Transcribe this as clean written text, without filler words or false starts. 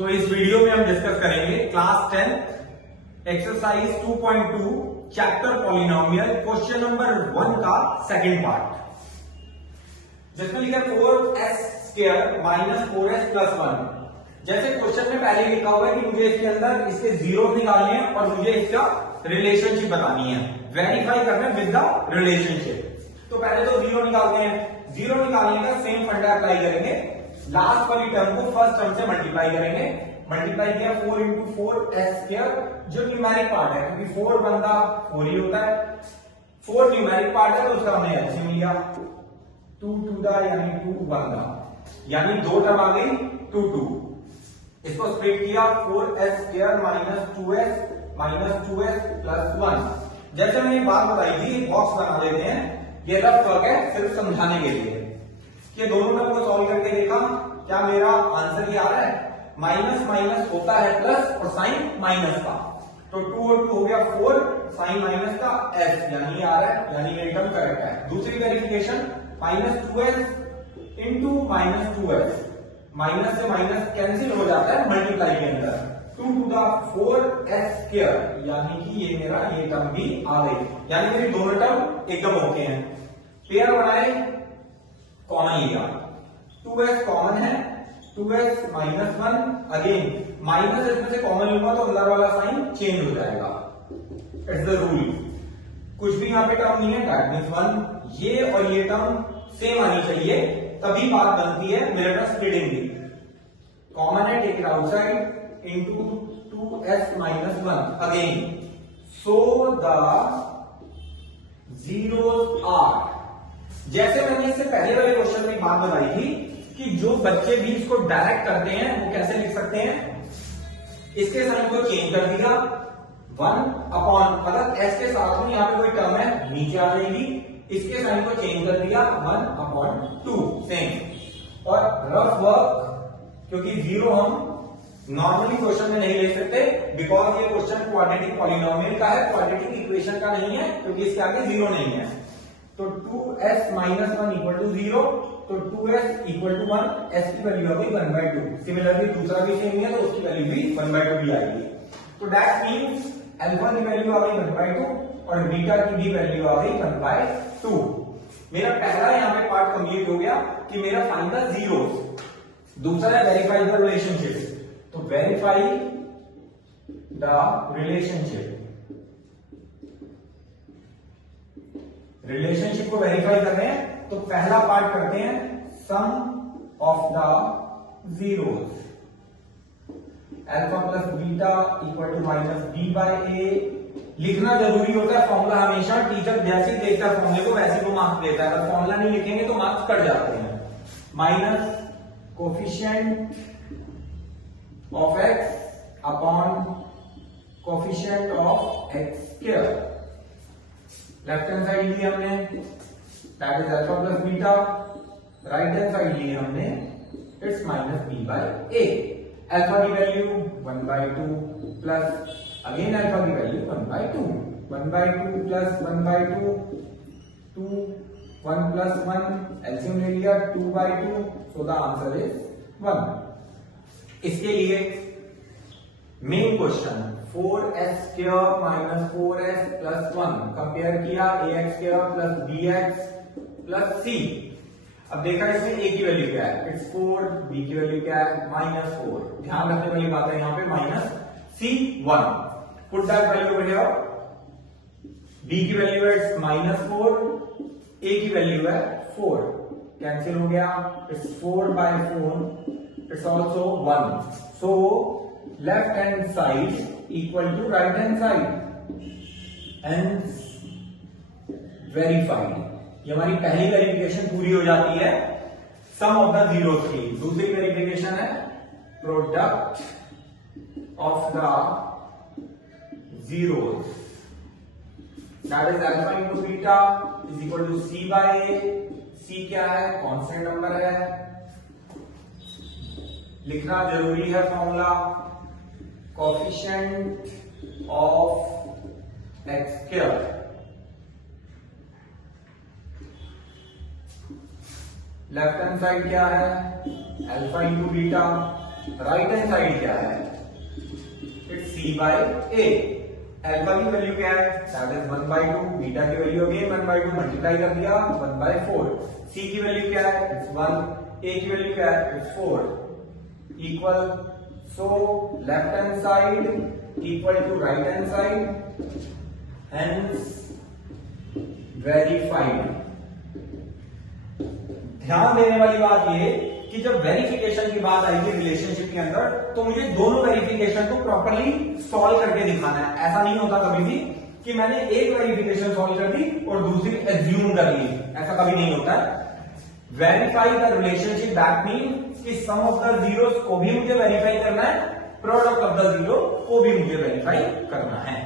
तो इस वीडियो में हम डिस्कस करेंगे class 10 exercise 2.2 chapter polynomial question number 1 का सेकंड पार्ट, जिसमें लिखा 4s² माइनस 4s प्लस 1। जैसे क्वेश्चन में पहले लिखा हुआ है कि मुझे इसके अंदर इसके जीरो निकालने हैं और मुझे इसका रिलेशनशिप बतानी है, वेरीफाई करना है विद द रिलेशनशिप। तो पहले तो जीरो निकालते हैं। जीरो निकालने का सेम फंडा अप्लाई करेंगे, लास्ट वाली टर्म को फर्स्ट टर्म से मल्टीप्लाई करेंगे। मल्टीप्लाई किया 4 इंटू 4s², जो न्यूमेरिक पार्ट है, क्योंकि 4 बनता 4 ही होता है। 4 न्यूमेरिक पार्ट है तो उसका हमने एलसीएम लिया, 2 टू द यानी 2 बनता, यानी दो टर्म आ गई 2 2। इसको स्प्लिट किया 4s² माइनस 2s प्लस 1। जैसे मैंने बात बताई थी, बॉक्स बना देते हैं, ये रफ वर्क है सिर्फ समझाने के लिए। कि दोनों टर्म को सॉल्व करके देखा, क्या मेरा आंसर ये आ रहा है? माइनस माइनस होता है प्लस और साइन माइनस का, तो 2 और 2 हो गया 4, साइन माइनस का s, यानी आ रहा है, यानी ये टर्म करेक्ट है। दूसरी verification minus 2s into minus 2s, minus से माइनस कैंसिल हो जाता है मल्टीप्लाई के अंदर, 2 टू द 4s², यानी कि ये मेरा ये टर्म भी आ गई, यानी मेरी दोनों टर्म एकदम ओके हैं। पेयर बनाए, कॉमन लिया, 2s कॉमन है, 2s माइनस 1, अगेन माइनस इसमें से कॉमन लूंगा तो अंदर वाला साइन चेंज हो जाएगा, इट्स द रूल। कुछ भी यहाँ पे टर्म नहीं है, दैट मींस 1, ये और ये टर्म सेम आनी चाहिए, तभी बात बनती है मिरर स्प्लिटिंग की। कॉमन है, take it outside, into 2s minus 1 again, so the zeros are. जैसे मैंने इससे पहले वाले क्वेश्चन में एक बात बताई थी कि जो बच्चे भी इसको डायरेक्ट करते हैं वो कैसे लिख सकते हैं, इसके साइन को चेंज कर दिया 1 अपॉन, मतलब s के साथ में यहाँ पे कोई टर्म है नीचे आ जाएगी, इसके साइन को चेंज कर दिया 1/2 सेम। और रफ वर्क, क्योंकि जीरो हम नॉर्मली क्वेश्चन में नहीं ले सकते, बिकॉज ये क्वेश्चन क्वाड्रेटिक पॉलिनोमियल का है, क्वाड्रेटिक इक्वेशन का नहीं है, क्योंकि इसके आगे जीरो नहीं है। तो 2s माइनस 1 इक्वल टू 0, तो 2s इक्वल टू 1, s की वैल्यू आ गई 1/2। सिमिलरली दूसरा भी सेम है तो उसकी वैल्यू भी 1/2 भी आएगी। तो दैट मींस अल्फा की वैल्यू आ गई 1/2 और बीटा की भी वैल्यू आ गई 1/2। मेरा पहला यहाँ पे पार्ट कंप्लीट हो गया कि मेरा फाइंड द जीरोस। दूसरा है वेरीफाई द रिलेशनशिप, तो वेरीफाई द रिलेशनशिप, रिलेशनशिप को वेरीफाई कर रहे हैं, तो पहला पार्ट करते हैं sum of the zeros, alpha plus beta equal to minus b by a. लिखना जरूरी होता है फॉर्मूला हमेशा, टीचर जैसे ही देखता है फॉर्मूले को वैसे को मार्क्स देता है, अगर फॉर्मूला नहीं लिखेंगे तो मार्क्स कट जाते हैं। Minus coefficient of x upon coefficient of x²। Left hand side ली हमने, that is alpha plus beta, right hand side ली हमने, it's minus b by a. Alpha की वैल्यू 1/2 प्लस अगेन अल्फा की value 1/2, 1/2 plus 1/2, 2, 1 plus 1 LCM ले लिया 2/2, so the answer is 1। इसके लिए main question 4s² minus 4s plus 1 compare किया ax² plus bx plus c। अब देखा इसमें a की वैल्यू क्या है, इट्स 4, b की वैल्यू क्या है -4। ध्यान रखने वाली बात है यहाँ पे -c1, put that value over here. b की वैल्यू है -4, a की वैल्यू है 4, कैंसिल हो गया, it's 4/4, it's also 1, so left hand side equal to right hand side and verified. ये हमारी पहली वेरिफिकेशन पूरी हो जाती है सम ऑफ द जीरोस की। दूसरी वेरिफिकेशन है product of the zeros, that is alpha into beta is equal to c by a। c क्या है? कांस्टेंट नंबर है, लिखना जरूरी है formula, coefficient of x²। Left hand side क्या है? Alpha into beta, right hand side क्या है, it's c by a। Alpha की वैल्यू क्या है, दैट इज 1/2, बीटा की वैल्यू अगेन 1/2 मल्टीप्लाई कर दिया 1/4। c की वैल्यू क्या है, इट्स 1, a की वैल्यू क्या है, it's 4 equal, so left hand side equal to right hand side, hence verified. ध्यान देने वाली बात ये कि जब वेरिफिकेशन की बात आएगी रिलेशनशिप के अंदर, तो मुझे दोनों वेरिफिकेशन को प्रॉपर्ली सॉल्व करके दिखाना है। ऐसा नहीं होता कभी भी कि मैंने एक वेरिफिकेशन सॉल्व कर दी और दूसरी एज्यूम कर ली, ऐसा कभी नहीं होता है। Verify the relationship, that mean कि सम ऑफ द जीरोस को भी मुझे वेरीफाई करना है, प्रोडक्ट ऑफ द जीरो को भी मुझे वेरीफाई करना है।